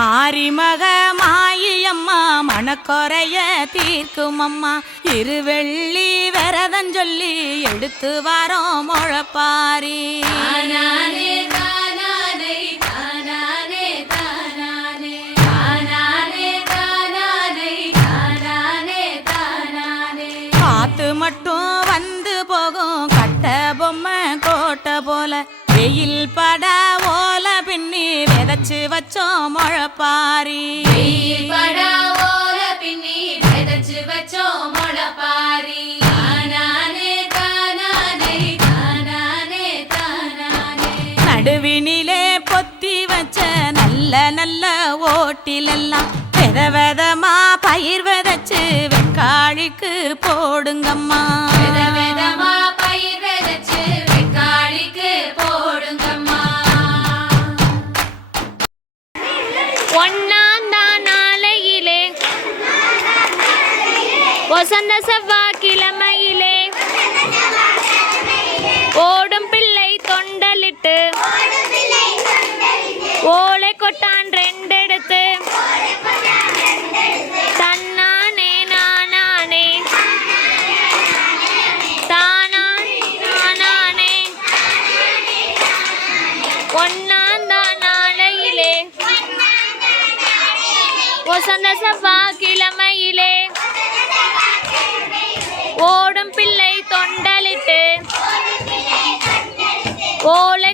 மாரிமக மாயம்மா மனக்குறைய தீர்க்கும் அம்மா இருவெள்ளி விரதம் சொல்லி எடுத்து வரோம் முழப்பாரி காத்து மட்டும் வந்து போகும் கட்ட பொம்மை கோட்டை போல வெயில் பட ஓல பின்னி விதைச்சு வச்சோம் முழப்பாரி நடுவினிலே பொத்தி வச்ச நல்ல நல்ல ஓட்டிலெல்லாம் வித விதமா பயிர் விதைச்சு வெக்காளிக்கு போடுங்கம்மா வசந்த செவ்வாய்க்கிழமையிலே ஓடும் பிள்ளை தொண்டலிட்டு ஓலை கொட்டான் ரெண்டெடுத்து தன்னானே நானே தானானே ஒன்னாந்தான் நாளையிலே வசந்த செவ்வாய்க்கிழமையிலே ஓடும் பிள்ளை தொண்டலிட்டு ஓலை